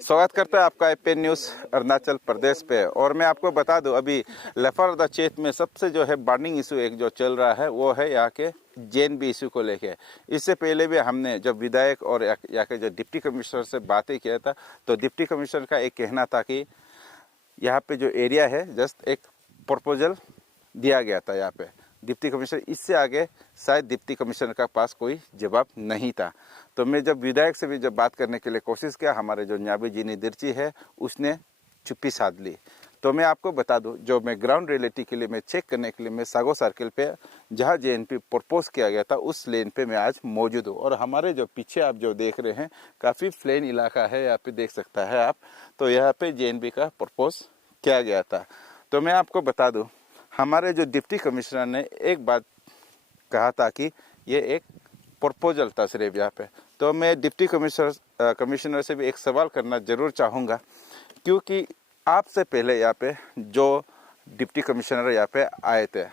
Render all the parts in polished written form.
स्वागत करता है आपका एपीएन न्यूज़ अरुणाचल प्रदेश पे। और मैं आपको बता दूं, अभी लफार्दा क्षेत्र में सबसे जो है बर्निंग इशू एक जो चल रहा है वो है यहाँ के जेएनबी इशू को लेके। इससे पहले भी हमने जब विधायक और यहाँ के जो डिप्टी कमिश्नर से बातें किया था, तो डिप्टी कमिश्नर का एक कहना था कि यहाँ पे जो एरिया है जस्ट एक प्रपोजल दिया गया था यहाँ पे डिप्टी कमिश्नर। इससे आगे शायद डिप्टी कमिश्नर का पास कोई जवाब नहीं था। तो मैं जब विधायक से भी जब बात करने के लिए कोशिश किया, हमारे जो न्याबी जीनी दिर्ची है उसने चुप्पी साध ली। तो मैं आपको बता दूं, जो मैं ग्राउंड रियलिटी के लिए मैं चेक करने के लिए मैं सागो सर्किल पे जहां जेएनपी प्रपोज किया गया था उस लेन पे मैं आज मौजूद हूँ। और हमारे जो पीछे आप जो देख रहे हैं काफ़ी प्लेन इलाका है, यहाँ पे देख सकता है आप। तो यहाँ पे जेएनपी का प्रपोज किया गया था। तो मैं आपको बता दूँ, हमारे जो डिप्टी कमिश्नर ने एक बात कहा था कि ये एक प्रपोजल था सिर्फ यहाँ पे। तो मैं डिप्टी कमिश्नर से भी एक सवाल करना ज़रूर चाहूँगा, क्योंकि आपसे पहले यहाँ पे जो डिप्टी कमिश्नर यहाँ पे आए थे,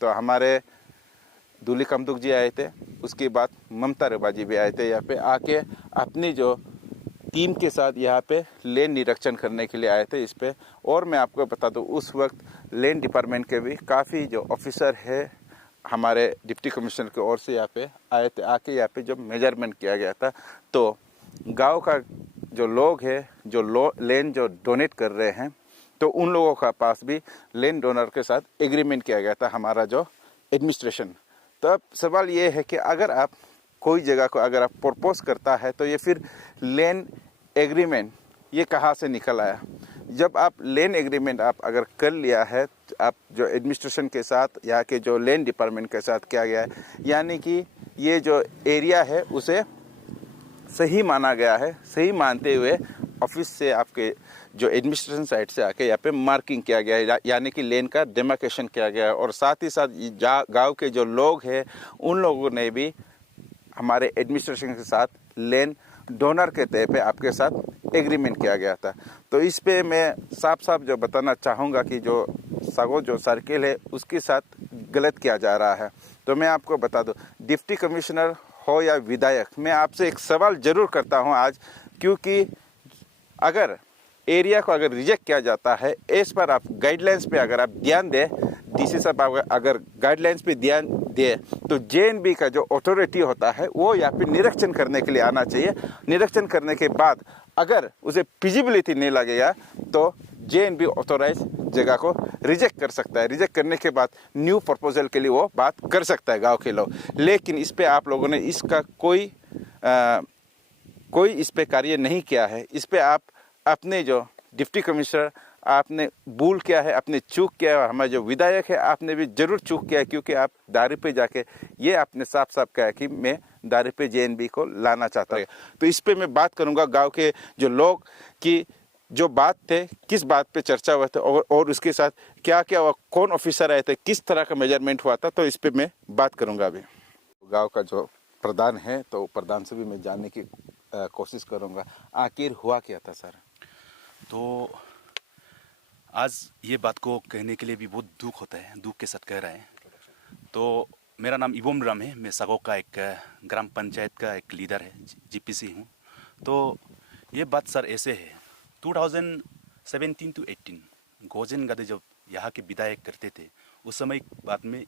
तो हमारे दूली कमदुक जी आए थे, उसके बाद ममता रेबा जी भी आए थे यहाँ पे आके अपनी जो टीम के साथ यहाँ पे लेन निरीक्षण करने के लिए आए थे इस पे। और मैं आपको बता दूँ, उस वक्त लेन डिपार्टमेंट के भी काफ़ी जो ऑफिसर है हमारे डिप्टी कमिश्नर की ओर से यहाँ पे आए थे। आके यहाँ पे जब मेजरमेंट किया गया था, तो गांव का जो लोग है जो लेन जो डोनेट कर रहे हैं, तो उन लोगों का पास भी लेन डोनर के साथ एग्रीमेंट किया गया था हमारा जो एडमिनिस्ट्रेशन। तो अब सवाल ये है कि अगर आप कोई जगह को अगर आप प्रपोज करता है, तो ये फिर लेन एग्रीमेंट ये कहाँ से निकल आया? जब आप लेन एग्रीमेंट आप अगर कर लिया है, आप जो एडमिनिस्ट्रेशन के साथ या के जो लेन डिपार्टमेंट के साथ किया गया है, यानी कि ये जो एरिया है उसे सही माना गया है। सही मानते हुए ऑफिस से आपके जो एडमिनिस्ट्रेशन साइड से आके यहाँ पे मार्किंग किया गया है, यानी कि लेन का डेमार्केशन किया गया है। और साथ ही साथ गांव के जो लोग हैं उन लोगों ने भी हमारे एडमिनिस्ट्रेशन के साथ लेन डोनर के तौर पे आपके साथ एग्रीमेंट किया गया था। तो इस पे मैं साफ साफ जो बताना चाहूँगा कि जो सागो जो सर्किल है उसके साथ गलत किया जा रहा है। तो मैं आपको बता दूं, डिप्टी कमिश्नर हो या विधायक, मैं आपसे एक सवाल ज़रूर करता हूं आज, क्योंकि अगर एरिया को अगर रिजेक्ट किया जाता है, इस पर आप गाइडलाइंस पे अगर आप ध्यान दें, डीसी साहब अगर गाइडलाइंस पे ध्यान दे, तो जेएनबी का जो अथॉरिटी होता है वो यहाँ पे निरीक्षण करने के लिए आना चाहिए। निरीक्षण करने के बाद अगर उसे फिजिबिलिटी नहीं लगेगा तो जेएनबी ऑथोराइज जगह को रिजेक्ट कर सकता है। रिजेक्ट करने के बाद न्यू प्रपोजल के लिए वो बात कर सकता है गांव के लोग। लेकिन इस पे आप लोगों ने इसका कोई इस पे कार्य नहीं किया है। इस पे आप अपने जो डिप्टी कमिश्नर आपने भूल किया है, आपने चूक किया है। हमारे जो विधायक है आपने भी जरूर चूक किया है, क्योंकि आप दायरे पे जाके ये आपने साफ साफ कहा कि मैं दायरे पे जेएनबी को लाना चाहता हूँ। तो इस पे मैं बात करूँगा गांव के जो लोग की जो बात थे, किस बात पे चर्चा हुआ था और उसके साथ क्या क्या हुआ, कौन ऑफिसर आए थे, किस तरह का मेजरमेंट हुआ था, तो इस पे मैं बात करूँगा। अभी गाँव का जो प्रधान है, तो प्रधान से भी मैं जानने की कोशिश करूँगा आखिर हुआ क्या था सर। तो आज ये बात को कहने के लिए भी बहुत दुख होता है, दुख के साथ कह रहे हैं। तो मेरा नाम इबोम राम है, मैं सागो का एक ग्राम पंचायत का एक लीडर है, जीपीसी हूँ। तो ये बात सर ऐसे है, 2017 to 18 गोजेन गदे जब यहाँ के विधायक करते थे, उस समय बाद में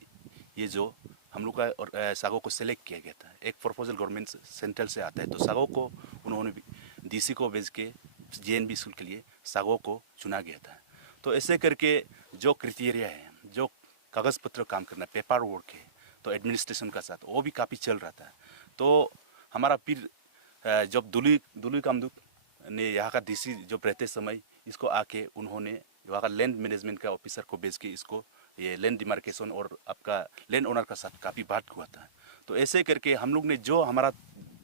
ये जो हम लोग का और सागो को सिलेक्ट किया गया था। एक प्रपोजल गवर्नमेंट सेंट्रल से आता है, तो सागो को उन्होंने डीसी को भेज के जेएनबी स्कूल के लिए सागो को चुना गया था। तो ऐसे करके जो क्राइटेरिया है, जो कागज़ पत्र काम करना, पेपर वर्क है, तो एडमिनिस्ट्रेशन का साथ वो भी काफ़ी चल रहा था। तो हमारा फिर जब दुली कामदुक ने यहाँ का डीसी जब रहते समय इसको आके उन्होंने वहाँ का लैंड मैनेजमेंट का ऑफिसर को भेज के इसको ये लैंड डिमार्केशन और आपका लैंड ओनर का साथ काफ़ी बात हुआ था। तो ऐसे करके हम लोग ने जो हमारा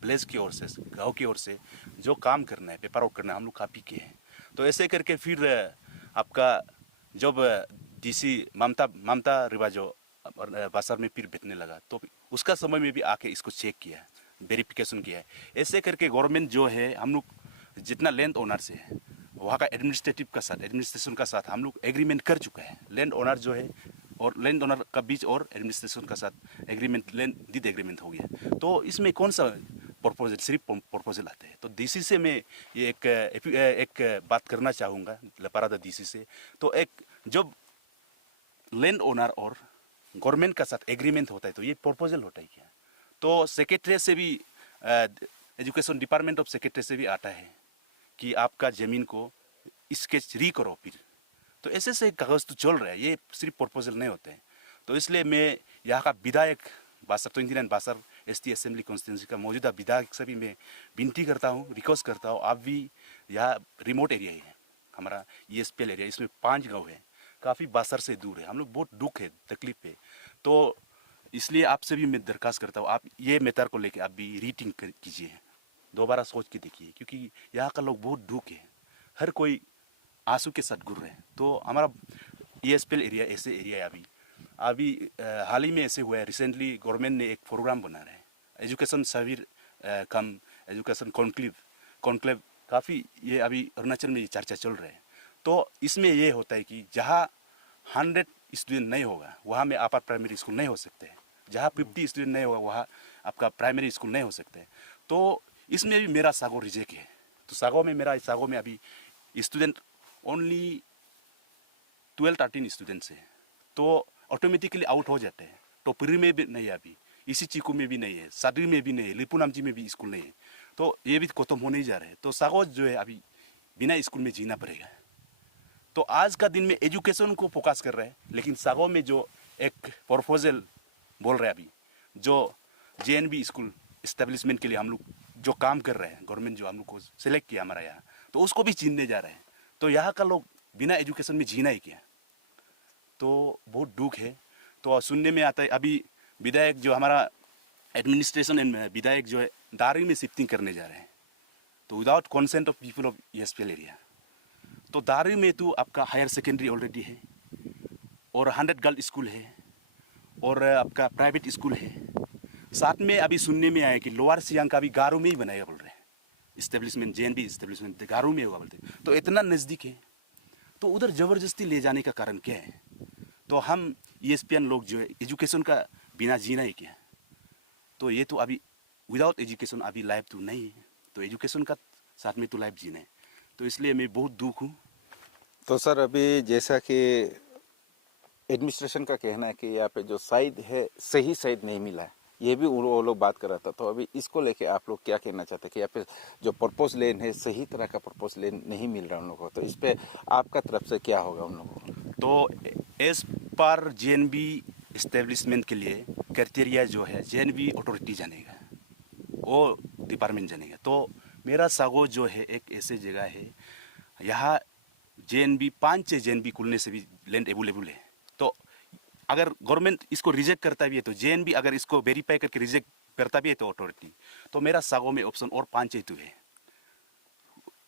विलेज की ओर से, गांव की ओर से जो काम करना है, पेपर वर्क करना है, हम लोग काफ़ी किए हैं। तो ऐसे करके फिर आपका जब डीसी ममता रिवा जो बाजार में फिर बैठने लगा, तो उसका समय में भी आके इसको चेक किया है, वेरिफिकेशन किया है। ऐसे करके गवर्नमेंट जो है, हम लोग जितना लैंड ओनर से है वहाँ का एडमिनिस्ट्रेशन का साथ हम लोग एग्रीमेंट कर चुका है। लैंड ओनर जो है और लैंड ओनर का बीच और एडमिनिस्ट्रेशन का साथ एग्रीमेंट, लैंड डीड एग्रीमेंट हो गया। तो इसमें कौन सा प्रपोजल सिर्फ प्रपोजल आते हैं। तो डीसी से मैं ये एक बात करना चाहूँगा लपारादा डीसी से। तो एक जब लैंड ओनर और गवर्नमेंट का साथ एग्रीमेंट होता है तो ये प्रपोजल होता है क्या? तो सेक्रेटरी से भी एजुकेशन डिपार्टमेंट ऑफ सेक्रेटरी से भी आता है कि आपका ज़मीन को स्केच री करो फिर। तो ऐसे से कागज़ तो चल रहा है, ये सिर्फ प्रपोजल नहीं होते हैं। तो इसलिए मैं यहाँ का विधायक बासर 29 बासर एसटी असेंबली कॉन्स्टिट्यूंसी का मौजूदा विधायक से भी मैं विनती करता हूँ, रिक्वेस्ट करता हूँ, आप भी यहाँ रिमोट एरिया ही है हमारा ESPL एरिया, इसमें 5 गाँव है, काफ़ी बासर से दूर है, हम लोग बहुत दुख है, तकलीफ है। तो इसलिए आपसे भी मैं दरख्वास्त करता हूँ, आप ये मैटर को लेके आप भी रीटिंग कीजिए, दोबारा सोच के देखिए, क्योंकि यहाँ का लोग बहुत दुख है, हर कोई आंसू के साथ गुर रहे हैं। तो हमारा ESPL एरिया ऐसे एरिया है। अभी हाल ही में ऐसे हुआ है, रिसेंटली गवर्नमेंट ने एक प्रोग्राम बना रहा है, एजुकेशन सर्विर कम एजुकेशन कॉन्क्लेव काफ़ी, ये अभी अरुणाचल में ये चर्चा चल रहा है। तो इसमें ये होता है कि जहाँ 100 स्टूडेंट नहीं होगा वहाँ में अपर प्राइमरी स्कूल नहीं हो सकते हैं, जहाँ 50 स्टूडेंट नहीं होगा वहाँ आपका प्राइमरी स्कूल नहीं हो सकते। तो इसमें भी मेरा सागो रिजेक्ट है। तो सागो में अभी स्टूडेंट ओनली 12-13 स्टूडेंट्स है, तो ऑटोमेटिकली आउट हो जाते हैं। टोपरी में भी नहीं है अभी, इसी चीकू में भी नहीं है, सादरी में भी नहीं है, लिपुनामजी में भी स्कूल नहीं है। तो ये भी खत्म होने ही जा रहे हैं। तो सागो जो है अभी बिना स्कूल में जीना पड़ेगा। तो आज का दिन में एजुकेशन को फोकस कर रहे हैं, लेकिन सागो में जो एक प्रपोजल बोल रहे हैं अभी, जो JNB स्कूल इस्टेब्लिशमेंट के लिए हम लोग जो काम कर रहे हैं, गवर्नमेंट जो हम लोग को सिलेक्ट किया हमारा यहाँ, तो उसको भी छीनने जा रहे हैं। तो यहाँ का लोग बिना एजुकेशन में जीना ही क्या, तो बहुत दुख है। तो सुनने में आता है अभी विधायक जो हमारा एडमिनिस्ट्रेशन एंड विधायक जो है दारी में शिफ्टिंग करने जा रहे हैं, तो without consent of people of ESPL area. तो दारी में तो आपका हायर सेकेंडरी ऑलरेडी है और 100 गर्ल स्कूल है और आपका प्राइवेट स्कूल है। साथ में अभी सुनने में आया कि लोअर सियांग का भी गारो में ही बनाएगा बोल रहे हैं, इस्टेब्लिशमेंट JNB इस्टेब्लिशमेंट गारो में होगा बोलते। तो इतना नज़दीक है, तो उधर ज़बरदस्ती ले जाने का कारण क्या है? तो हम ESPN लोग जो है एजुकेशन का बिना जीना ही क्या? तो ये तो अभी विदाउट एजुकेशन अभी लाइफ तो नहीं है, तो एजुकेशन का साथ में तो लाइफ जीना है। तो इसलिए मैं बहुत दुख हूँ। तो सर अभी जैसा कि एडमिनिस्ट्रेशन का कहना है कि यहाँ पे जो साइड है सही साइड नहीं मिला है, ये भी वो लोग बात कर रहा था। तो अभी इसको लेके आप लोग क्या कहना चाहते हैं कि यहाँ पे जो प्रपोज लेन है सही तरह का प्रपोज लेन नहीं मिल रहा उन लोगों को, तो इस पे आपका तरफ से क्या होगा उन लोगों को? तो एज पर JNB इस्टेब्लिशमेंट के लिए क्राइटेरिया जो है JNB अथॉरिटी जानेगा, वो डिपार्टमेंट जानेगा। तो मेरा सागो जो है एक ऐसे जगह है, यहाँ JNB 5-6 JNB खुलने से भी लैंड अवेलेबल है। तो अगर गवर्नमेंट इसको रिजेक्ट करता भी है तो JNB अगर इसको वेरीफाई करके रिजेक्ट करता भी है तो अथॉरिटी, तो मेरा सागो में ऑप्शन और 5-6 तो है।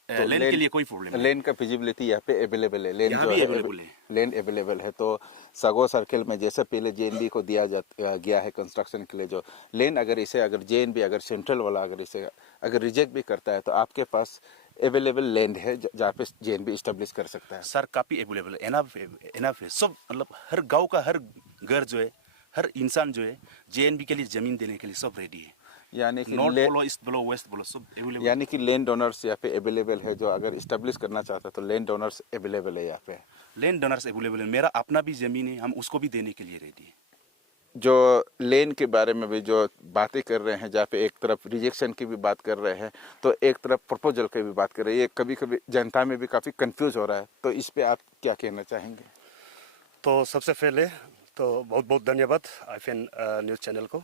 तो लैंड के लिए कोई प्रॉब्लम नहीं। लैंड का फिजिबिलिटी यहाँ पे अवेलेबल है, लैंड यहाँ जो भी है अवेलेबल है। लैंड अवेलेबल है। तो सागो सर्किल में जैसे पहले JNB को दिया गया है कंस्ट्रक्शन के लिए जो लैंड, अगर इसे अगर JNB अगर सेंट्रल वाला अगर इसे अगर रिजेक्ट भी करता है तो आपके पास अवेलेबल लैंड है जहाँ पे JNB इस्टेब्लिश कर सकता है। सर काफ़ी अवेलेबल है, एनफ है सब, मतलब हर गांव का हर घर जो है, हर इंसान जो है JNB के लिए ज़मीन देने के लिए सब रेडी है। यानी कि नॉर्थ बोलो, ईस्ट बोलो, वेस्ट बोलो, सब अवेलेबल। यानी कि लैंड ओनर्स यहाँ पे अवेलेबल है, जो अगर इस्टेब्लिश करना चाहता है तो लैंड ओनर्स अवेलेबल है यहाँ पे। लैंड डोनर्स अवेलेबल है, मेरा अपना भी ज़मीन है, हम उसको भी देने के लिए रेडी है। जो लेन के बारे में भी जो बातें कर रहे हैं, जहाँ पे एक तरफ रिजेक्शन की भी बात कर रहे हैं तो एक तरफ प्रपोजल की भी बात कर रहे हैं, ये कभी कभी जनता में भी काफ़ी कंफ्यूज हो रहा है। तो इस पे आप क्या कहना चाहेंगे? तो सबसे पहले तो बहुत बहुत धन्यवाद IFN न्यूज़ चैनल को।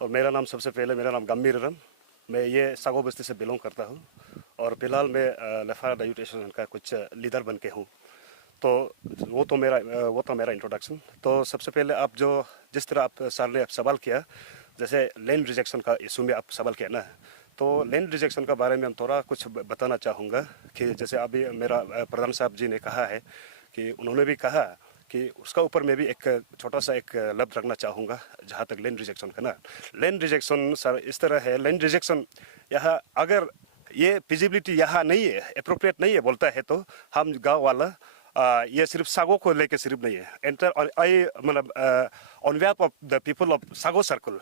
और मेरा नाम गंभीर रम, मैं ये सागो बस्ती से बिलोंग करता हूँ और फिलहाल मैं लफारादा यूथ एसोसिएशन का कुछ लीडर बन के हूँ। तो वो तो मेरा इंट्रोडक्शन। तो सबसे पहले आप जो जिस तरह आप सर ने सवाल किया, जैसे लैंड रिजेक्शन का इशू में आप सवाल किया ना, तो लैंड रिजेक्शन का बारे में हम थोड़ा कुछ बताना चाहूँगा कि जैसे अभी मेरा प्रधान साहब जी ने कहा है कि उन्होंने भी कहा कि उसका ऊपर में भी एक छोटा सा एक लफ्ज़ रखना चाहूँगा जहाँ तक लैंड रिजेक्शन का ना। लैंड रिजेक्शन सर इस तरह है, लैंड रिजेक्शन यहाँ अगर ये फिजिबिलिटी यहाँ नहीं है, अप्रोप्रिएट नहीं है बोलता है, तो हम गाँव वाला ये सिर्फ सागो को लेके सिर्फ नहीं है, एंटर मतलब on behalf of the people of sago circle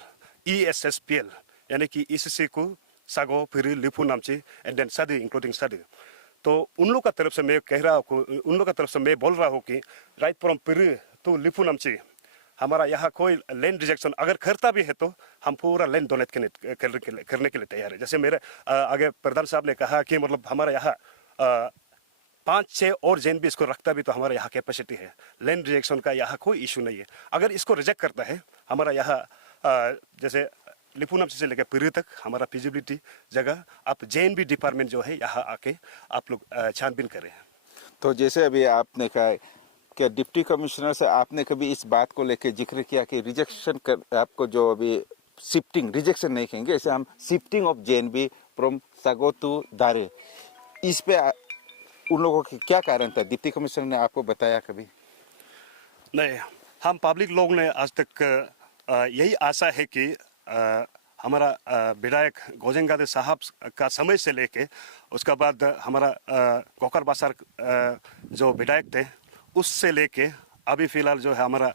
ESSPL यानी कि ईसीसी को सागो फिर लिपू नामची एंड देन सदी इंक्लूडिंग सदी। तो उन लोग का तरफ से मैं कह रहा हूँ, उन लोग का तरफ से मैं बोल रहा हूँ कि राइट फ्रॉम पिरी टू लिपू नामची हमारा यहाँ कोई लैंड रिजेक्शन अगर करता भी है तो हम पूरा लैंड डोनेट करने के लिए तैयार है। जैसे मेरे आगे प्रधान साहब ने कहा कि मतलब हमारा यहाँ 5-6 और जैन भी इसको रखता भी तो हमारा यहाँ कैपेसिटी है। लैंड रिजेक्शन का यहाँ कोई इशू नहीं है। अगर इसको रिजेक्ट करता है हमारा यहाँ जैसे लिपुनम से लेकर पिरी तक हमारा फिजिबिलिटी जगह आप जैन भी डिपार्टमेंट जो है यहाँ आके आप लोग छानबीन करें। तो जैसे अभी आपने कहा, क्या डिप्टी कमिश्नर से आपने कभी इस बात को लेकर जिक्र किया कि रिजेक्शन कर आपको जो अभी शिफ्टिंग, रिजेक्शन नहीं कहेंगे इसे हम, शिफ्टिंग ऑफ जेएनबी फ्रॉम सागो टू दारे, इस पे उन लोगों के क्या कारण था? डिप्टी कमिश्नर ने आपको बताया कभी? नहीं, हम पब्लिक लोग ने आज तक यही आशा है कि हमारा विधायक गोजेंगादे साहब का समय से लेके उसके बाद हमारा कोकर बाजार जो विधायक थे उससे लेके अभी फिलहाल जो है हमारा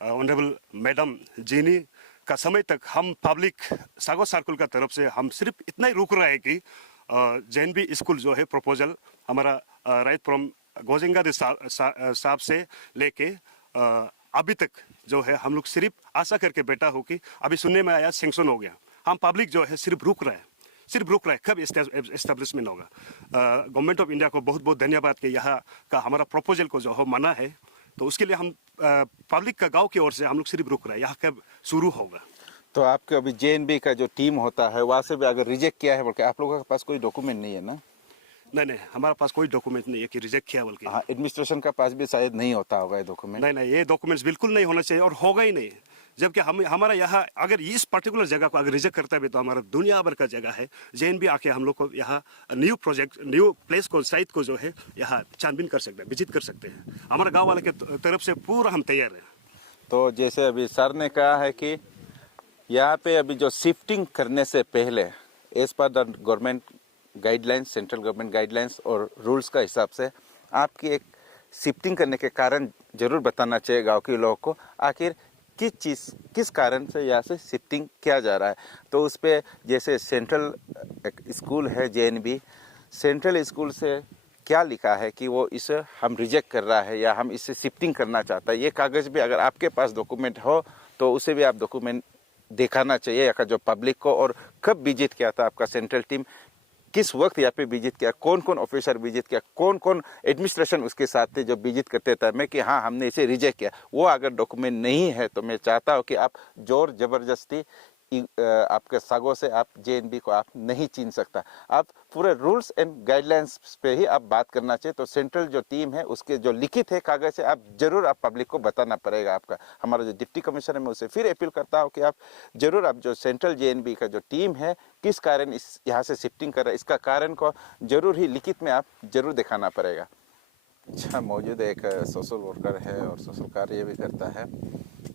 ऑनरेबल मैडम जीनी का समय तक हम पब्लिक सागो सर्कल का तरफ से हम सिर्फ इतना ही रुक रहे हैं कि जेएनबी स्कूल जो है प्रपोजल हमारा राइट फ्रॉम गोजेंगादे साहब से लेके अभी तक जो है हम लोग सिर्फ आशा करके बैठा हो कि अभी सुनने में आया सैंक्शन हो गया। हम पब्लिक जो है सिर्फ रुक रहा है कब एस्टेब्लिशमेंट होगा। गवर्नमेंट ऑफ इंडिया को बहुत बहुत धन्यवाद कि यहाँ का हमारा प्रपोजल को जो हो माना है, तो उसके लिए हम पब्लिक का गांव की ओर से हम लोग सिर्फ रुक रहे हैं यहाँ कब शुरू होगा। तो आपके अभी जेएनबी का जो टीम होता है वहाँ से भी अगर रिजेक्ट किया है बोल के आप लोगों के पास कोई डॉक्यूमेंट नहीं है ना? नहीं, हमारे पास कोई डॉक्यूमेंट नहीं है कि रिजेक्ट किया बोल के। हाँ, एडमिनिस्ट्रेशन का पास भी शायद नहीं होता होगा ये डॉक्यूमेंट। नहीं, ये डॉक्यूमेंट्स बिल्कुल नहीं होना चाहिए और होगा ही नहीं। जबकि हमारा यहाँ अगर इस पर्टिकुलर जगह को अगर रिजेक्ट करता भी तो हमारा दुनिया भर का जगह है। जेएनबी आके हम लोग को यहाँ न्यू प्रोजेक्ट, न्यू प्लेस को, साइट को जो है यहाँ छानबीन कर सकते हैं, विजिट कर सकते हैं। हमारे गाँव वाले के तरफ से पूरा हम तैयार हैं। तो जैसे अभी सर ने कहा है कि यहाँ पे अभी जो शिफ्टिंग करने से पहले as per the government guidelines, central government guidelines और रूल्स का हिसाब से आपकी एक शिफ्टिंग करने के कारण जरूर बताना चाहिए गांव के लोगों को, आखिर किस कारण से यहाँ से शिफ्टिंग किया जा रहा है। तो उस पर जैसे सेंट्रल स्कूल है जेएनबी, सेंट्रल स्कूल से क्या लिखा है कि वो इसे हम रिजेक्ट कर रहा है या हम इससे शिफ्टिंग करना चाहता है, ये कागज़ भी अगर आपके पास डॉक्यूमेंट हो तो उसे भी आप डॉक्यूमेंट दिखाना चाहिए यहाँ का जो पब्लिक को। और कब विजिट किया था आपका सेंट्रल टीम, किस वक्त यहाँ पे विजिट किया, कौन कौन ऑफिसर विजिट किया, कौन कौन एडमिनिस्ट्रेशन उसके साथ थे जो विजिट करते थे मैं कि हाँ हमने इसे रिजेक्ट किया, वो अगर डॉक्यूमेंट नहीं है तो मैं चाहता हूँ कि आप जोर जबरदस्ती आपके सागो से आप जेएनबी को आप नहीं छीन सकता। आप पूरे रूल्स एंड गाइडलाइंस पे ही आप बात करना चाहिए। तो सेंट्रल जो टीम है उसके जो लिखित है कागज से आप जरूर आप पब्लिक को बताना पड़ेगा। आपका हमारा जो डिप्टी कमिश्नर है मैं उसे फिर अपील करता हूँ कि आप जरूर आप जो सेंट्रल जेएनबी का जो टीम है किस कारण इस यहाँ से शिफ्टिंग कर रहा है इसका कारण को जरूर ही लिखित में आप जरूर दिखाना पड़ेगा। अच्छा, मौजूद एक सोशल वर्कर है और सोशल कार्य भी करता है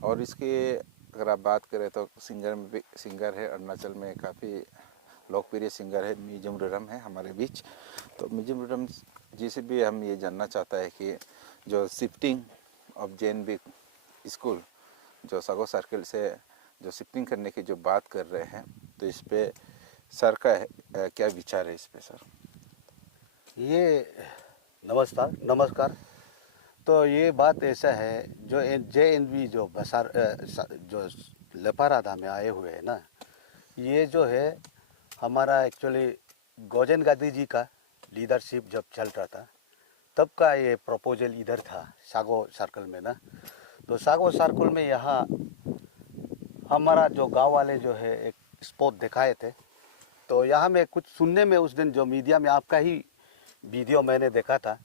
और इसके अगर आप बात करें तो सिंगर है, अरुणाचल में काफ़ी लोकप्रिय सिंगर है, मिजुम रुरम है हमारे बीच। तो मिजुम रुरम जी से भी हम ये जानना चाहता है कि जो शिफ्टिंग ऑफ जेएनबी स्कूल जो सागो सर्कल से जो शिफ्टिंग करने की जो बात कर रहे हैं तो इस पे सर का क्या विचार है इस पे सर? ये नमस्कार। तो ये बात ऐसा है जो जेएनबी जो बसार जो लपारादा में आए हुए हैं ना, ये जो है हमारा एक्चुअली गोजेन गादी जी का लीडरशिप जब चल रहा था तब का ये प्रपोजल इधर था सागो सर्कल में ना। तो सागो सर्कल में यहाँ हमारा जो गांव वाले जो है एक स्पॉट दिखाए थे। तो यहाँ में कुछ सुनने में उस दिन जो मीडिया में आपका ही वीडियो मैंने देखा था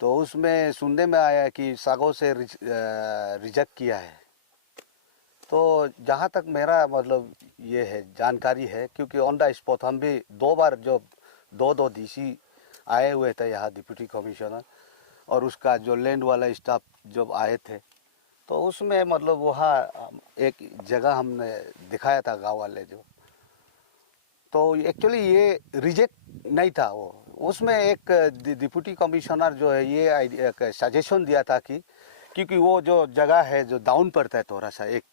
तो उसमें सुनने में आया कि सागो से रिजेक्ट किया है। तो जहाँ तक मेरा मतलब ये है जानकारी है, क्योंकि ऑन द स्पॉट हम भी 2 बार जो दो डीसी आए हुए थे यहाँ, डिप्टी कमिश्नर और उसका जो लैंड वाला स्टाफ जब आए थे तो उसमें मतलब वहाँ एक जगह हमने दिखाया था गाँव वाले जो। तो एक्चुअली ये रिजेक्ट नहीं था, वो उसमें एक डिप्टी कमिश्नर जो है ये एक सजेशन दिया था कि क्योंकि वो जो जगह है जो डाउन पड़ता है थोड़ा सा एक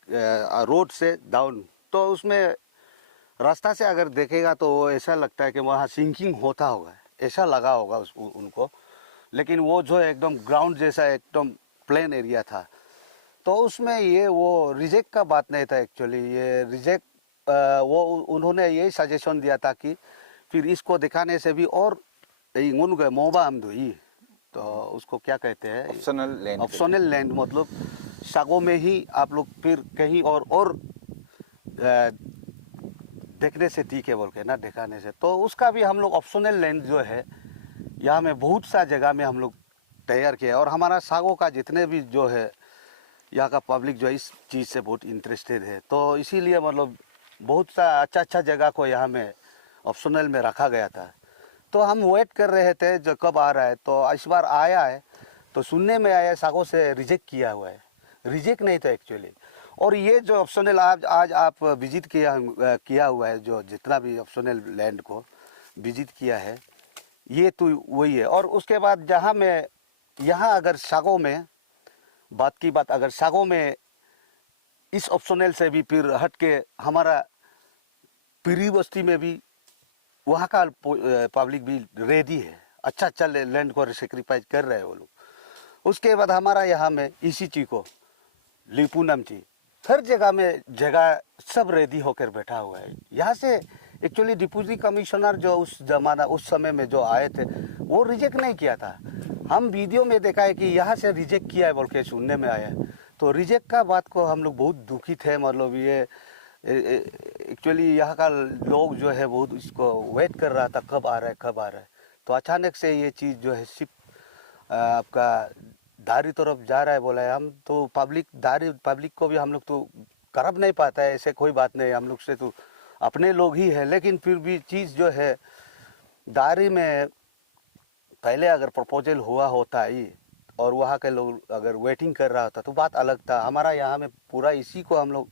रोड से डाउन, तो तो उसमें रास्ता से अगर देखेगा तो वो ऐसा लगता है कि वहाँ सिंकिंग होता होगा, ऐसा लगा होगा उनको। लेकिन वो जो एकदम ग्राउंड जैसा एकदम प्लेन एरिया था, तो उसमें ये वो रिजेक्ट का बात नहीं था एक्चुअली। ये रिजेक्ट वो उन्होंने यही सजेशन दिया था कि फिर इसको दिखाने से भी और मोबा हम धोई, तो उसको क्या कहते हैं, ऑप्शनल लैंड। ऑप्शनल लैंड, मतलब सागो में ही आप लोग फिर कहीं और देखने से ठीक है बोल के ना, दिखाने से। तो उसका भी हम लोग ऑप्शनल लैंड जो है यहाँ में बहुत सा जगह में हम लोग तैयार किया। और हमारा सागो का जितने भी जो है यहाँ का पब्लिक जो है इस चीज़ से बहुत इंटरेस्टेड है, तो इसीलिए मतलब बहुत सा अच्छा जगह को यहाँ में ऑप्शनल में रखा गया था। तो हम वेट कर रहे थे जो कब आ रहा है, तो इस बार आया है। तो सुनने में आया सागो से रिजेक्ट किया हुआ है, रिजेक्ट नहीं था एक्चुअली। और ये जो ऑप्शनल आज आप विजिट किया हुआ है, जो जितना भी ऑप्शनल लैंड को विजिट किया है, ये तो वही है। और उसके बाद जहाँ मैं यहाँ अगर सागो में बात की बात, अगर सागो में इस ऑप्शनल से भी फिर हट के हमारा पीरी बस्ती में भी वहाँ का पब्लिक भी रेडी है, अच्छा लैंड को सेक्रीफाइस कर रहे हैं वो लोग। उसके बाद हमारा यहाँ में इसी चीज़ को लिपू नमची हर जगह में जगह सब रेडी होकर बैठा हुआ है। यहाँ से एक्चुअली डिप्टी कमिश्नर जो उस समय में जो आए थे वो रिजेक्ट नहीं किया था। हम वीडियो में देखा है कि यहाँ से रिजेक्ट किया है बोल के सुनने में आया है। तो रिजेक्ट का बात को हम लोग बहुत दुखित है, मतलब ये एक्चुअली यहाँ का लोग जो है बहुत इसको वेट कर रहा था कब आ रहा है कब आ रहा है। तो अचानक से ये चीज़ जो है सिर्फ आपका दारी तरफ जा रहा है बोला है। हम तो पब्लिक को भी हम लोग तो करब नहीं पाता है, ऐसे कोई बात नहीं, हम लोग से तो अपने लोग ही है। लेकिन फिर भी चीज़ जो है दारी में पहले अगर प्रपोजल हुआ होता ही और वहाँ के लोग अगर वेटिंग कर रहा होता तो बात अलग था। हमारा यहाँ में पूरा इसी को हम लोग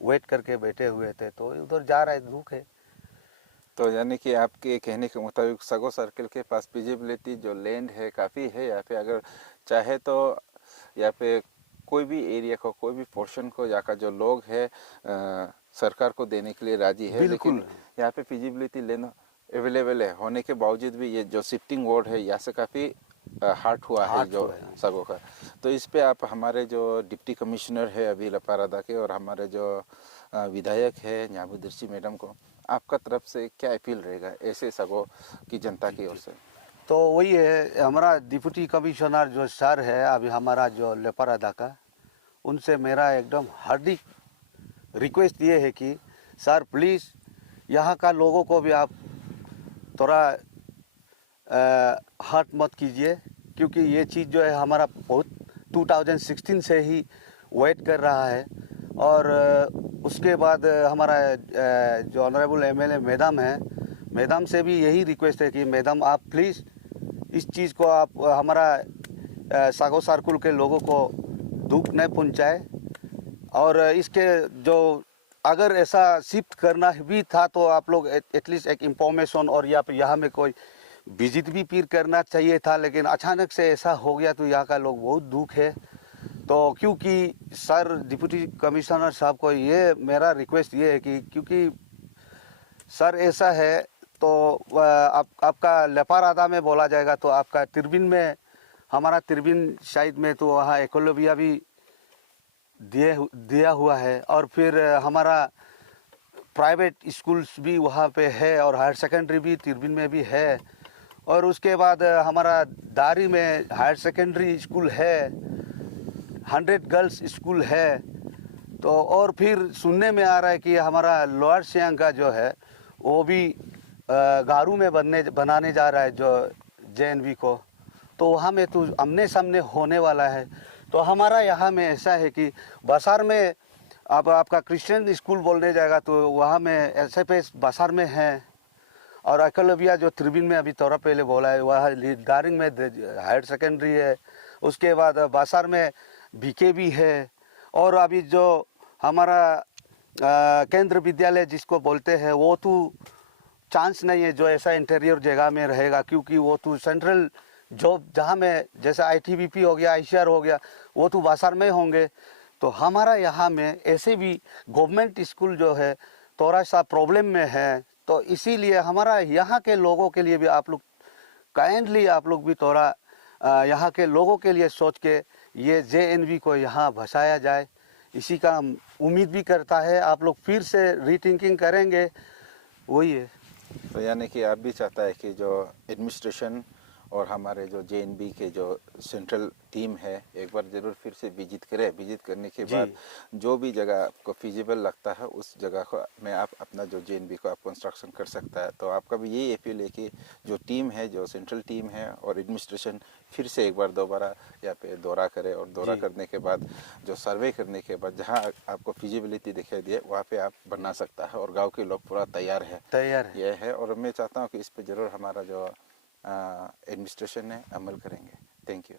वेट करके बैठे हुए थे, तो उधर जा रहा है, दुख है। तो यानी कि आपके कहने के मुताबिक सागो सर्कल के पास फिजिबिलिटी जो लैंड है काफ़ी है, या फिर अगर चाहे तो या फिर कोई भी एरिया को, कोई भी पोर्शन को यहाँ का जो लोग है सरकार को देने के लिए राजी है। लेकिन यहाँ पे फिजिबिलिटी लैंड अवेलेबल है होने के बावजूद भी ये जो शिफ्टिंग वार्ड है यहाँ से काफ़ी हार्ट हुआ है जो सागो का। तो इस पे आप हमारे जो डिप्टी कमिश्नर है अभी लपारादा के और हमारे जो विधायक है न्याबुदर्शी मैडम को आपका तरफ से क्या अपील रहेगा ऐसे सागो की जनता की ओर से? तो वही है, हमारा डिप्टी कमिश्नर जो सर है अभी हमारा जो लपारादा का, उनसे मेरा एकदम हार्दिक रिक्वेस्ट ये है कि सर प्लीज़ यहाँ का लोगों को भी आप थोड़ा हर्ट मत कीजिए, क्योंकि ये चीज़ जो है हमारा बहुत 2016 से ही वेट कर रहा है। और उसके बाद हमारा जो ऑनरेबल एमएलए मैडम है, मैडम से भी यही रिक्वेस्ट है कि मैडम आप प्लीज़ इस चीज़ को आप हमारा सागो सर्कुल के लोगों को दुख नहीं पहुंचाए। और इसके जो अगर ऐसा शिफ्ट करना भी था तो आप लोग एटलीस्ट एक इंफॉर्मेशन और यहाँ में कोई विजिट भी फिर करना चाहिए था। लेकिन अचानक से ऐसा हो गया तो यहाँ का लोग बहुत दुख है। तो क्योंकि सर डिप्टी कमिश्नर साहब को ये मेरा रिक्वेस्ट ये है कि क्योंकि सर ऐसा है तो आपका लपारादा में बोला जाएगा तो आपका तिरबिन में, हमारा तिरबिन साइड में तो वहाँ एकलव्या भी दिया हुआ है। और फिर हमारा प्राइवेट स्कूल्स भी वहाँ पे है और हायर सेकेंडरी भी तिरबिन में भी है। और उसके बाद हमारा दारी में हायर सेकेंडरी स्कूल है, 100 गर्ल्स स्कूल है। तो और फिर सुनने में आ रहा है कि हमारा लोअर सियांग का जो है वो भी गारू में बनाने जा रहा है जो जेएनवी को, तो वहाँ में तो आमने सामने होने वाला है। तो हमारा यहाँ में ऐसा है कि बसार में अब आपका क्रिश्चियन स्कूल बोलने जाएगा तो वहाँ में एसएफएस बसार में है। और एकलव्या जो त्रिबिन में अभी थोड़ा पहले बोला है वह दारिंग में हायर सेकेंडरी है। उसके बाद बासार में बीके भी है। और अभी जो हमारा केंद्र विद्यालय जिसको बोलते हैं वो तो चांस नहीं है जो ऐसा इंटीरियर जगह में रहेगा, क्योंकि वो तो सेंट्रल जॉब जहाँ में जैसे आईटीबीपी हो गया, आईसीआर हो गया, वो तो बासार में होंगे। तो हमारा यहाँ में ऐसे भी गवर्नमेंट स्कूल जो है थोड़ा सा प्रॉब्लम में है, तो इसीलिए हमारा यहाँ के लोगों के लिए भी आप लोग काइंडली आप लोग भी थोड़ा यहाँ के लोगों के लिए सोच के ये JNV को यहाँ बसाया जाए, इसी का हम उम्मीद भी करता है। आप लोग फिर से रीथिंकिंग करेंगे, वही है। तो यानी कि आप भी चाहता है कि जो एडमिनिस्ट्रेशन और हमारे जो JNV के जो सेंट्रल टीम है एक बार ज़रूर फिर से विजिट करें। विजिट करने के बाद जो भी जगह आपको फिजिबल लगता है उस जगह को में आप अपना जो JNV को आप कंस्ट्रक्शन कर सकता है। तो आपका भी यही अपील है कि जो टीम है, जो सेंट्रल टीम है और एडमिनिस्ट्रेशन फिर से एक बार दोबारा यहाँ पे दौरा करे और दौरा करने के बाद जो सर्वे करने के बाद जहाँ आपको फिजिबिलिटी दिखाई दिए वहाँ पे आप बना सकता है और गाँव के लोग पूरा तैयार है ये है। और मैं चाहता हूँ कि इस पर ज़रूर हमारा जो एडमिनिस्ट्रेशन है अमल करेंगे। Thank you.